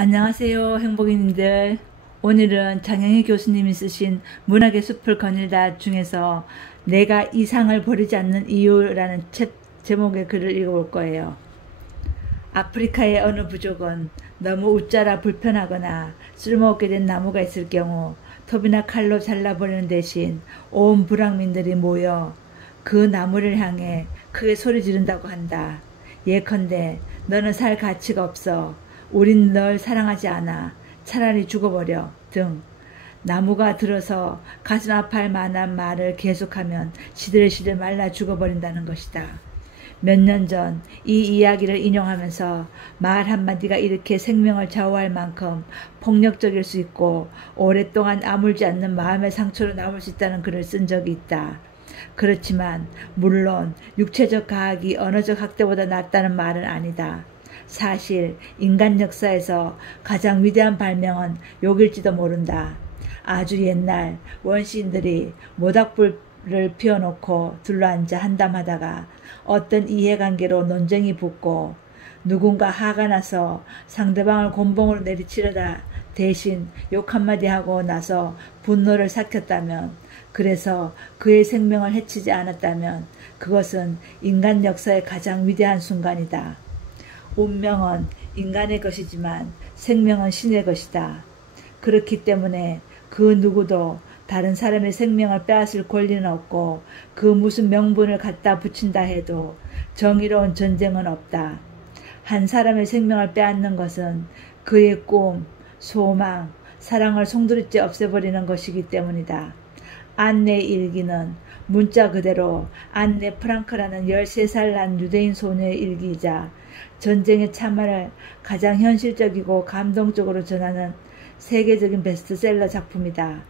안녕하세요, 행복인들. 오늘은 장영희 교수님이 쓰신 문학의 숲을 거닐다 중에서 내가 이상을 버리지 않는 이유라는 책 제목의 글을 읽어볼 거예요. 아프리카의 어느 부족은 너무 웃자라 불편하거나 쓸모없게 된 나무가 있을 경우 톱이나 칼로 잘라버리는 대신 온 부락민들이 모여 그 나무를 향해 크게 소리 지른다고 한다. 예컨대 너는 살 가치가 없어. 우린 널 사랑하지 않아. 차라리 죽어버려. 등 나무가 들어서 가슴 아파할 만한 말을 계속하면 시들시들 말라 죽어버린다는 것이다. 몇 년 전 이 이야기를 인용하면서 말 한마디가 이렇게 생명을 좌우할 만큼 폭력적일 수 있고 오랫동안 아물지 않는 마음의 상처로 남을 수 있다는 글을 쓴 적이 있다. 그렇지만 물론 육체적 가학이 언어적 학대보다 낫다는 말은 아니다. 사실 인간 역사에서 가장 위대한 발명은 욕일지도 모른다. 아주 옛날 원시인들이 모닥불을 피워놓고 둘러앉아 한담하다가 어떤 이해관계로 논쟁이 붙고 누군가 화가 나서 상대방을 곤봉으로 내리치려다 대신 욕 한마디 하고 나서 분노를 삭혔다면, 그래서 그의 생명을 해치지 않았다면 그것은 인간 역사의 가장 위대한 순간이다. 운명은 인간의 것이지만 생명은 신의 것이다. 그렇기 때문에 그 누구도 다른 사람의 생명을 빼앗을 권리는 없고 그 무슨 명분을 갖다 붙인다 해도 정의로운 전쟁은 없다. 한 사람의 생명을 빼앗는 것은 그의 꿈, 소망, 사랑을 송두리째 없애버리는 것이기 때문이다. 안네의 일기는 문자 그대로 안네 프랑크라는 13살 난 유대인 소녀의 일기이자 전쟁의 참화를 가장 현실적이고 감동적으로 전하는 세계적인 베스트셀러 작품이다.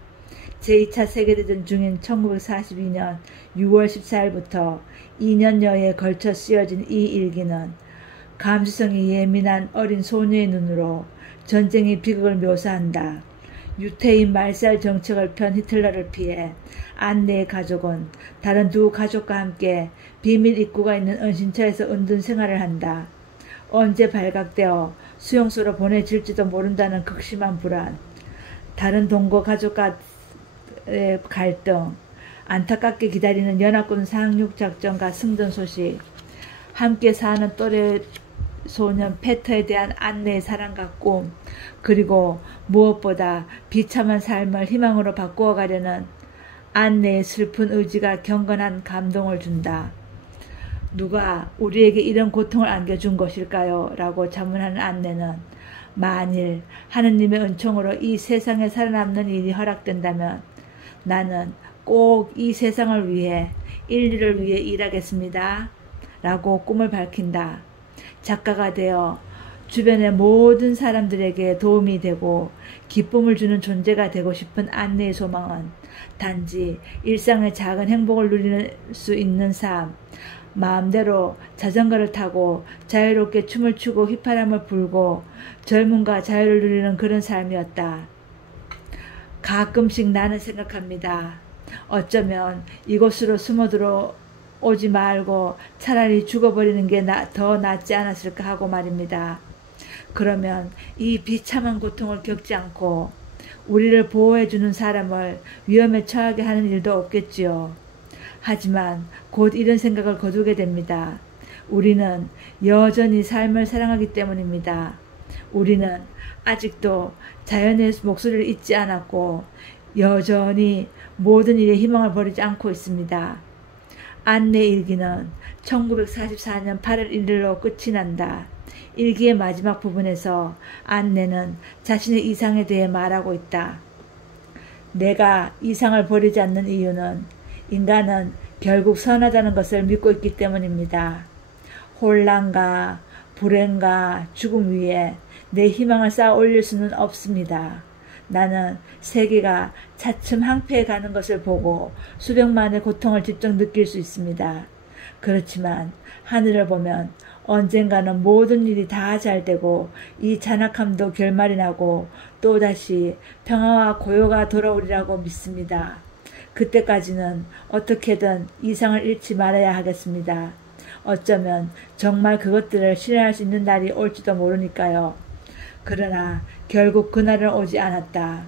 제2차 세계대전 중인 1942년 6월 14일부터 2년여에 걸쳐 쓰여진 이 일기는 감수성이 예민한 어린 소녀의 눈으로 전쟁의 비극을 묘사한다. 유태인 말살 정책을 편 히틀러를 피해 안네의 가족은 다른 두 가족과 함께 비밀 입구가 있는 은신처에서 은둔 생활을 한다. 언제 발각되어 수용소로 보내질지도 모른다는 극심한 불안, 다른 동거 가족과의 갈등, 안타깝게 기다리는 연합군 상륙작전과 승전 소식, 함께 사는 또래 소년 페터에 대한 안네의 사랑과 꿈, 그리고 무엇보다 비참한 삶을 희망으로 바꾸어가려는 안네의 슬픈 의지가 경건한 감동을 준다. 누가 우리에게 이런 고통을 안겨준 것일까요? 라고 자문하는 안네는 만일 하느님의 은총으로 이 세상에 살아남는 일이 허락된다면 나는 꼭 이 세상을 위해, 인류를 위해 일하겠습니다. 라고 꿈을 밝힌다. 작가가 되어 주변의 모든 사람들에게 도움이 되고 기쁨을 주는 존재가 되고 싶은 안네의 소망은 단지 일상의 작은 행복을 누릴 수 있는 삶, 마음대로 자전거를 타고 자유롭게 춤을 추고 휘파람을 불고 젊음과 자유를 누리는 그런 삶이었다. 가끔씩 나는 생각합니다. 어쩌면 이곳으로 숨어들어 오지 말고 차라리 죽어버리는 게 더 낫지 않았을까 하고 말입니다. 그러면 이 비참한 고통을 겪지 않고 우리를 보호해주는 사람을 위험에 처하게 하는 일도 없겠지요. 하지만 곧 이런 생각을 거두게 됩니다. 우리는 여전히 삶을 사랑하기 때문입니다. 우리는 아직도 자연의 목소리를 잊지 않았고 여전히 모든 일에 희망을 버리지 않고 있습니다. 안네 일기는 1944년 8월 1일로 끝이 난다. 일기의 마지막 부분에서 안네는 자신의 이상에 대해 말하고 있다. 내가 이상을 버리지 않는 이유는 인간은 결국 선하다는 것을 믿고 있기 때문입니다. 혼란과 불행과 죽음 위에 내 희망을 쌓아 올릴 수는 없습니다. 나는 세계가 차츰 항폐해 가는 것을 보고 수백만의 고통을 직접 느낄 수 있습니다. 그렇지만 하늘을 보면 언젠가는 모든 일이 다 잘되고 이 잔악함도 결말이 나고 또다시 평화와 고요가 돌아오리라고 믿습니다. 그때까지는 어떻게든 이상을 잃지 말아야 하겠습니다. 어쩌면 정말 그것들을 실현할 수 있는 날이 올지도 모르니까요. 그러나 결국 그날은 오지 않았다.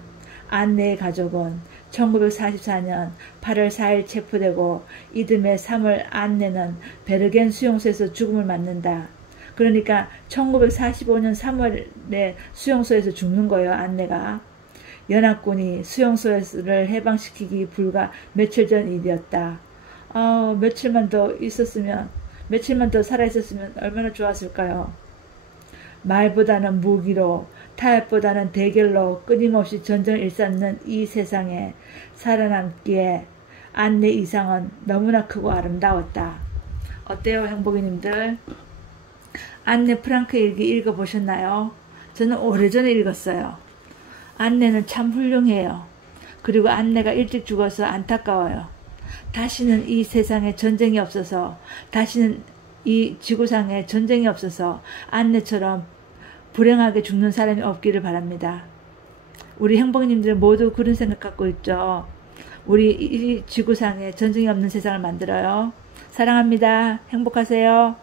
안내의 가족은 1944년 8월 4일 체포되고 이듬해 3월 안내는 베르겐 수용소에서 죽음을 맞는다. 그러니까 1945년 3월에 수용소에서 죽는 거예요. 안내가. 연합군이 수용소를 해방시키기 불과 며칠 전 일이었다. 며칠만 더 살아있었으면 얼마나 좋았을까요? 말보다는 무기로, 타협보다는 대결로 끊임없이 전쟁을 일삼는 이 세상에 살아남기에 안내 이상은 너무나 크고 아름다웠다. 어때요, 행복이님들? 안내 프랑크 일기 읽어보셨나요? 저는 오래전에 읽었어요. 안내는 참 훌륭해요. 그리고 안내가 일찍 죽어서 안타까워요. 다시는 이 세상에 전쟁이 없어서, 다시는 이 지구상에 전쟁이 없어서 안내처럼 불행하게 죽는 사람이 없기를 바랍니다. 우리 행복님들 모두 그런 생각 갖고 있죠. 우리 이 지구상에 전쟁이 없는 세상을 만들어요. 사랑합니다. 행복하세요.